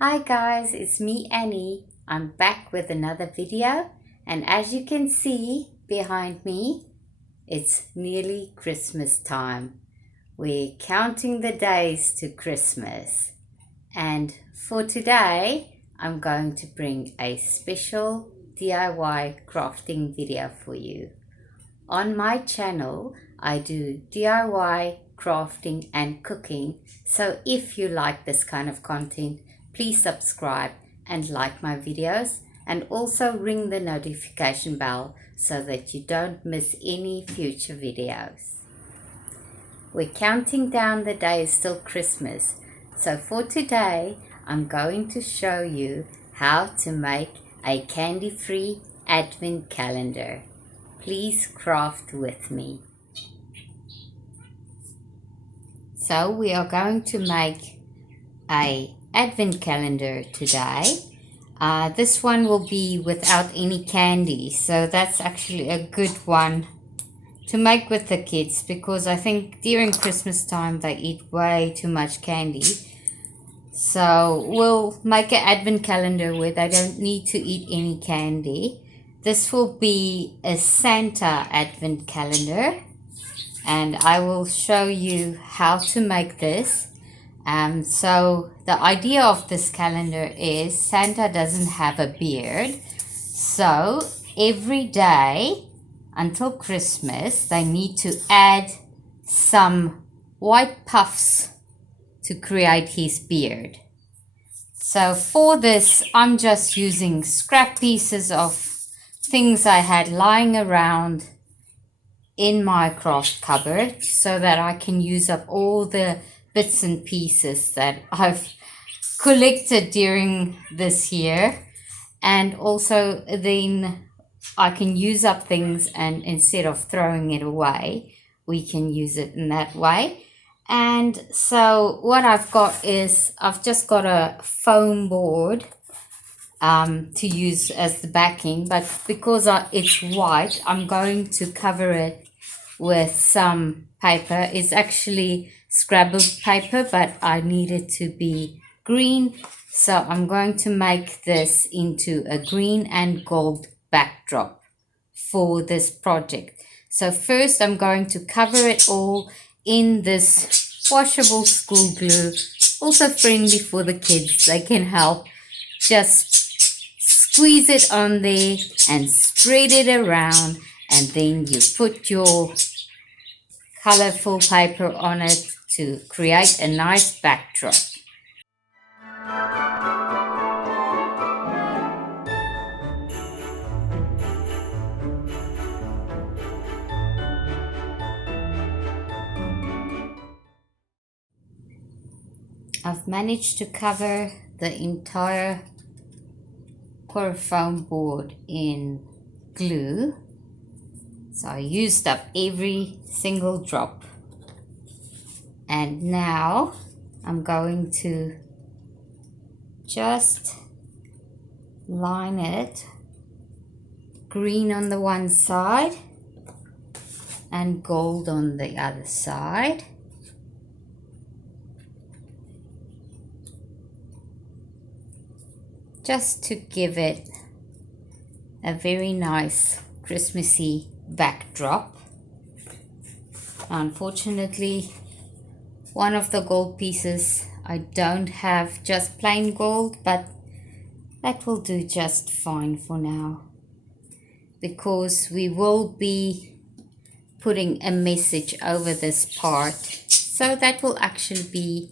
Hi guys, it's me Annie. I'm back with another video, and as you can see behind me, it's nearly Christmas time. We're counting the days to Christmas, and for today I'm going to bring a special DIY crafting video for you. On my channel I do DIY crafting and cooking, so if you like this kind of content, please subscribe and like my videos, and also ring the notification bell so that you don't miss any future videos. We're counting down the days till Christmas, so for today I'm going to show you how to make a candy-free advent calendar. Please craft with me. So we are going to make a advent calendar today. This one will be without any candy, so that's actually a good one to make with the kids, because I think during Christmas time they eat way too much candy. So we'll make an advent calendar where they don't need to eat any candy. This will be a Santa advent calendar, and I will show you how to make this. So the idea of this calendar is Santa doesn't have a beard, so every day until Christmas they need to add some white puffs to create his beard. So for this I'm just using scrap pieces of things I had lying around in my craft cupboard, so that I can use up all the bits and pieces that I've collected during this year, and also then I can use up things, and instead of throwing it away we can use it in that way. And so what I've got is I've just got a foam board to use as the backing, but because it's white I'm going to cover it with some paper. It's actually scrabbled paper, but I need it to be green, so I'm going to make this into a green and gold backdrop for this project. So first I'm going to cover it all in this washable school glue, also friendly for the kids, they can help. Just squeeze it on there and spread it around, and then you put your colorful paper on it to create a nice backdrop. I've managed to cover the entire foam board in glue, so I used up every single drop, and now I'm going to just line it green on the one side and gold on the other side. Just to give it a very nice Christmassy backdrop. Unfortunately, one of the gold pieces I don't have just plain gold, but that will do just fine for now, because we will be putting a message over this part, so that will actually be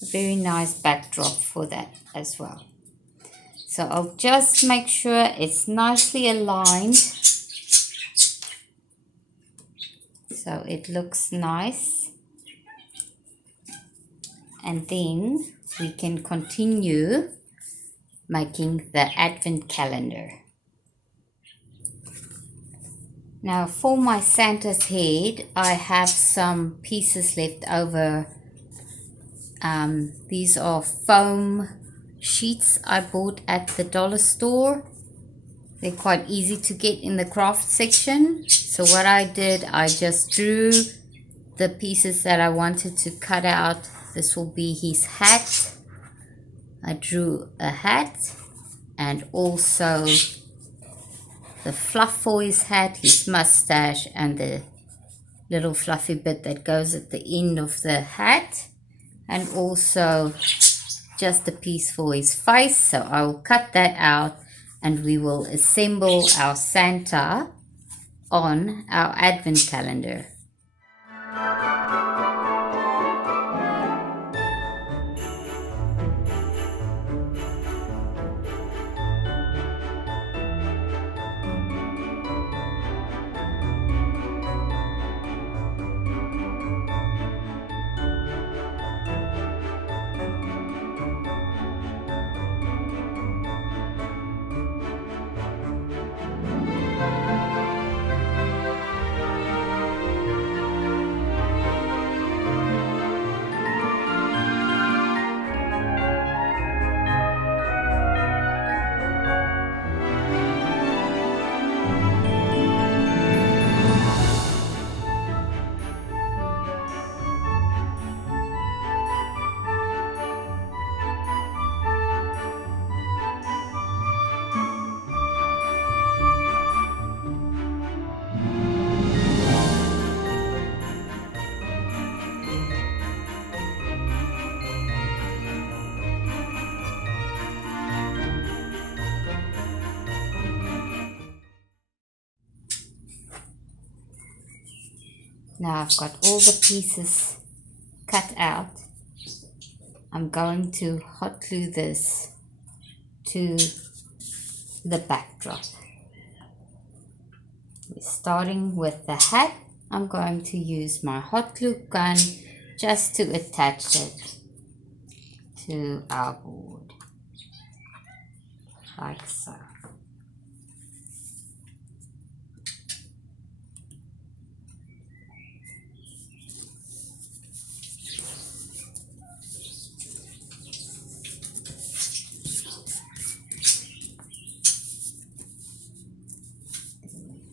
a very nice backdrop for that as well. So I'll just make sure it's nicely aligned so it looks nice, and then we can continue making the advent calendar. Now for my Santa's head I have some pieces left over. These are foam sheets I bought at the dollar store. They're quite easy to get in the craft section. So what I did, I just drew the pieces that I wanted to cut out. This will be his hat, I drew a hat and also the fluff for his hat, his mustache, and the little fluffy bit that goes at the end of the hat, and also just a piece for his face. So I will cut that out and we will assemble our Santa on our advent calendar. Now I've got all the pieces cut out. I'm going to hot glue this to the backdrop. We're starting with the hat. I'm going to use my hot glue gun just to attach it to our board, like so.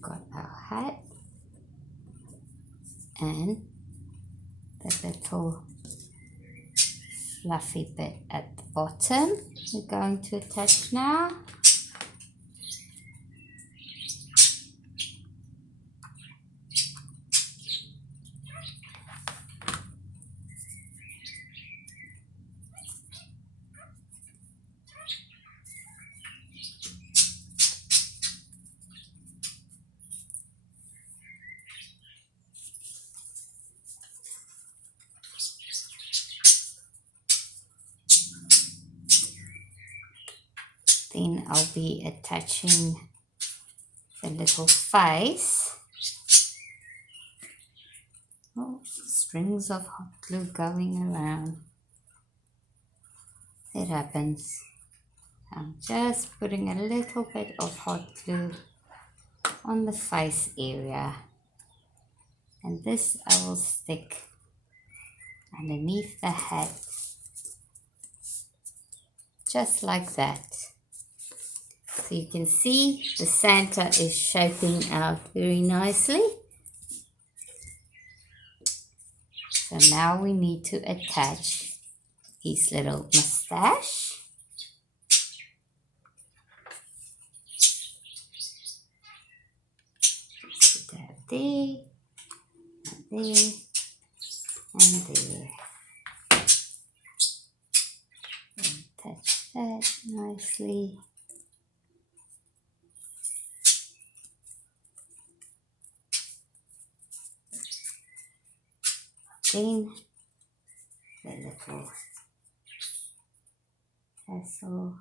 Got our hat and the little fluffy bit at the bottom we're going to attach now. Then I'll be attaching the little face. Oh, strings of hot glue going around. It happens. I'm just putting a little bit of hot glue on the face area. And this I will stick underneath the hat. Just like that. So you can see the Santa is shaping out very nicely. So now we need to attach his little mustache. Put that there, and there, and there. And attach that nicely. Then the little tassel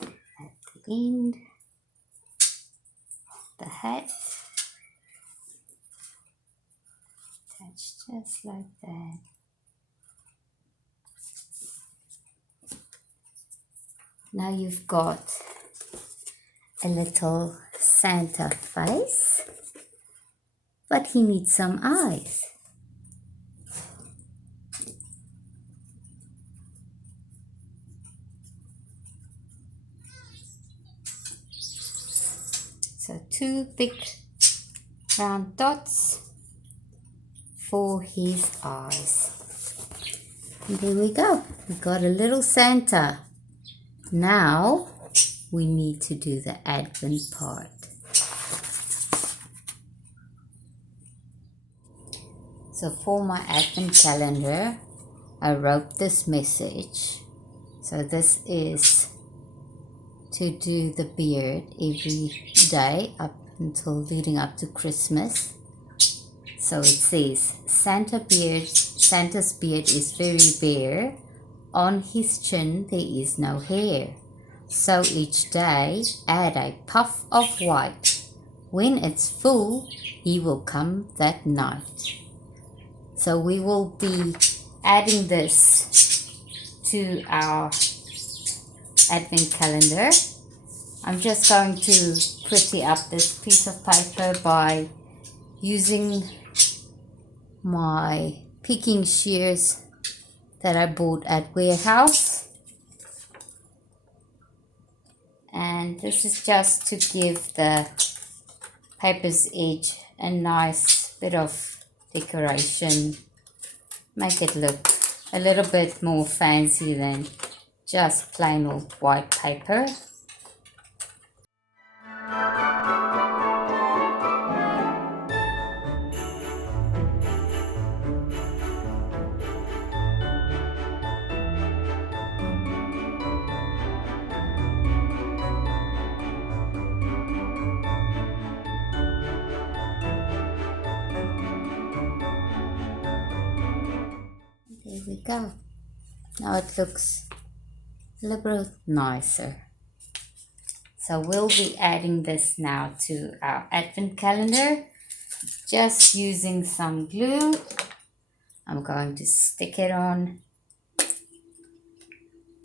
at the end of the hat, attach just like that. Now you've got a little Santa face, but he needs some eyes. So 2 big round dots for his eyes. And there we go. We got a little Santa. Now we need to do the Advent part. So for my Advent calendar, I wrote this message. So this is to do the beard every day up until leading up to Christmas. So it says, Santa's beard is very bare. On his chin there is no hair. So each day add a puff of white. When it's full, he will come that night. So we will be adding this to our Advent calendar. I'm just going to pretty up this piece of paper by using my picking shears that I bought at Warehouse. And this is just to give the paper's edge a nice bit of decoration. Make it look a little bit more fancy than just plain old white paper. There we go. Now it looks a little bit nicer. So we'll be adding this now to our Advent calendar. Just using some glue. I'm going to stick it on.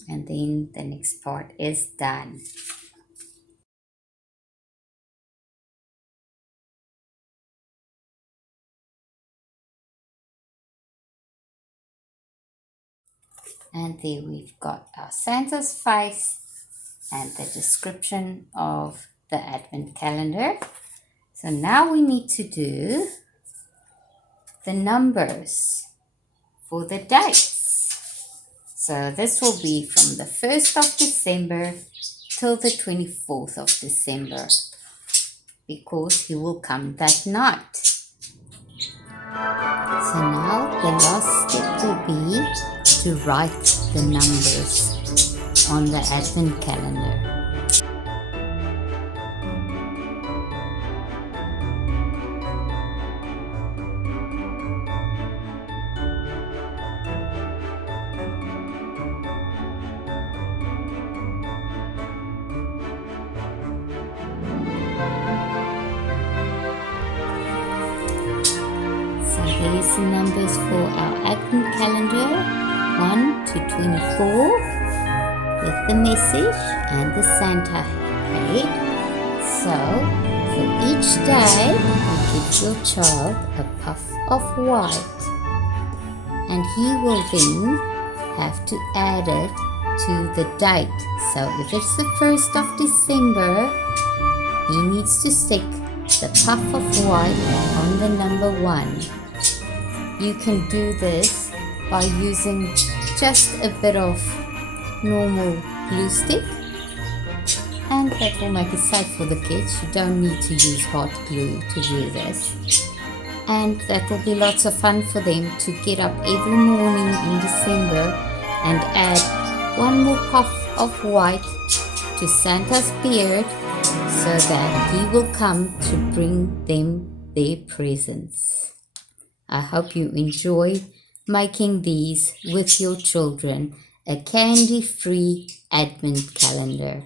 And then the next part is done. And there we've got our Santa's face and the description of the Advent calendar. So now we need to do the numbers for the dates. So this will be from the 1st of December till the 24th of December, because he will come that night. So now the last step will be to write the numbers on the Advent calendar. So there's the numbers for our Advent calendar, 1 to 24, with the message and the Santa head. So for each day, you give your child a puff of white, and he will then have to add it to the date. So if it's the 1st of December, he needs to stick the puff of white on the number 1. You can do this by using just a bit of normal glue stick, and that will make it safe for the kids. You don't need to use hot glue to do this, and that will be lots of fun for them to get up every morning in December and add one more puff of white to Santa's beard, so that he will come to bring them their presents. I hope you enjoy making these with your children, a candy-free Advent calendar.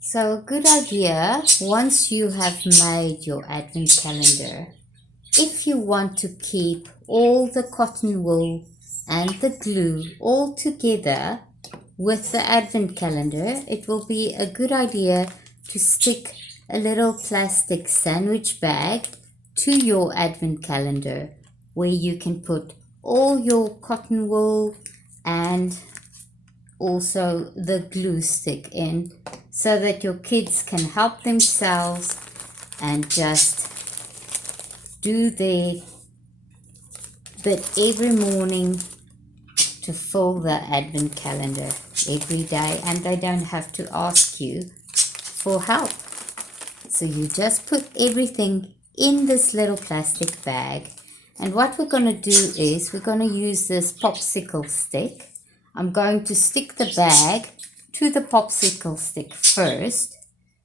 So a good idea, once you have made your Advent calendar, if you want to keep all the cotton wool and the glue all together with the Advent calendar, it will be a good idea to stick a little plastic sandwich bag to your Advent calendar, where you can put all your cotton wool and also the glue stick in, so that your kids can help themselves and just do their bit every morning to fill the advent calendar every day, and they don't have to ask you for help. So you just put everything in this little plastic bag, and what we're going to do is we're going to use this popsicle stick. I'm going to stick the bag to the popsicle stick first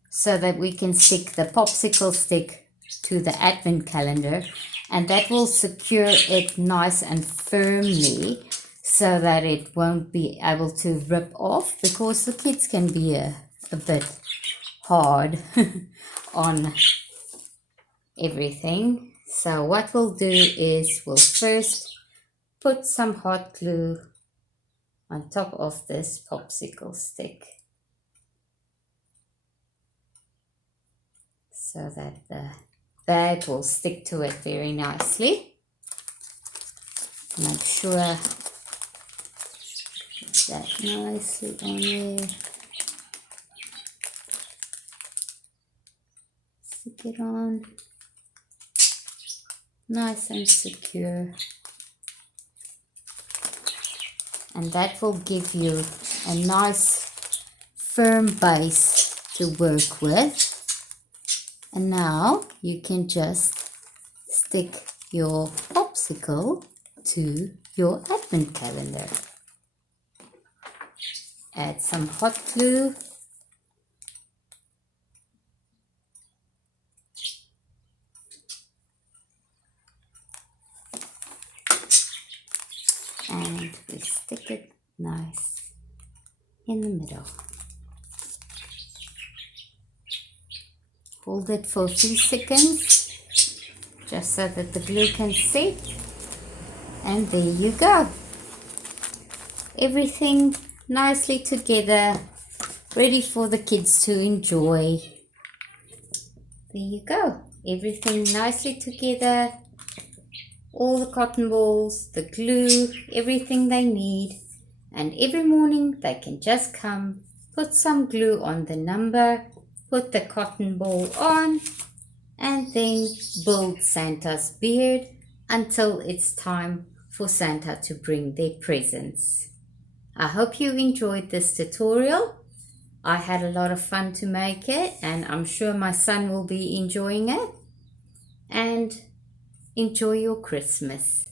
so that we can stick the popsicle stick to the advent calendar, and that will secure it nice and firmly so that it won't be able to rip off, because the kids can be a bit hard on everything. So what we'll do is we'll first put some hot glue on top of this popsicle stick so that the bag will stick to it very nicely. Make sure put that nicely on there. Stick it on nice and secure, and that will give you a nice firm base to work with. And now you can just stick your popsicle to your advent calendar. Add some hot glue. And we stick it nice in the middle. Hold it for a few seconds just so that the glue can set, and there you go. Everything nicely together, ready for the kids to enjoy. There you go. Everything nicely together. All the cotton balls, the glue, everything they need. And every morning they can just come, put some glue on the number, put the cotton ball on, and then build Santa's beard until it's time for Santa to bring their presents. I hope you enjoyed this tutorial. I had a lot of fun to make it, and I'm sure my son will be enjoying it. And enjoy your Christmas.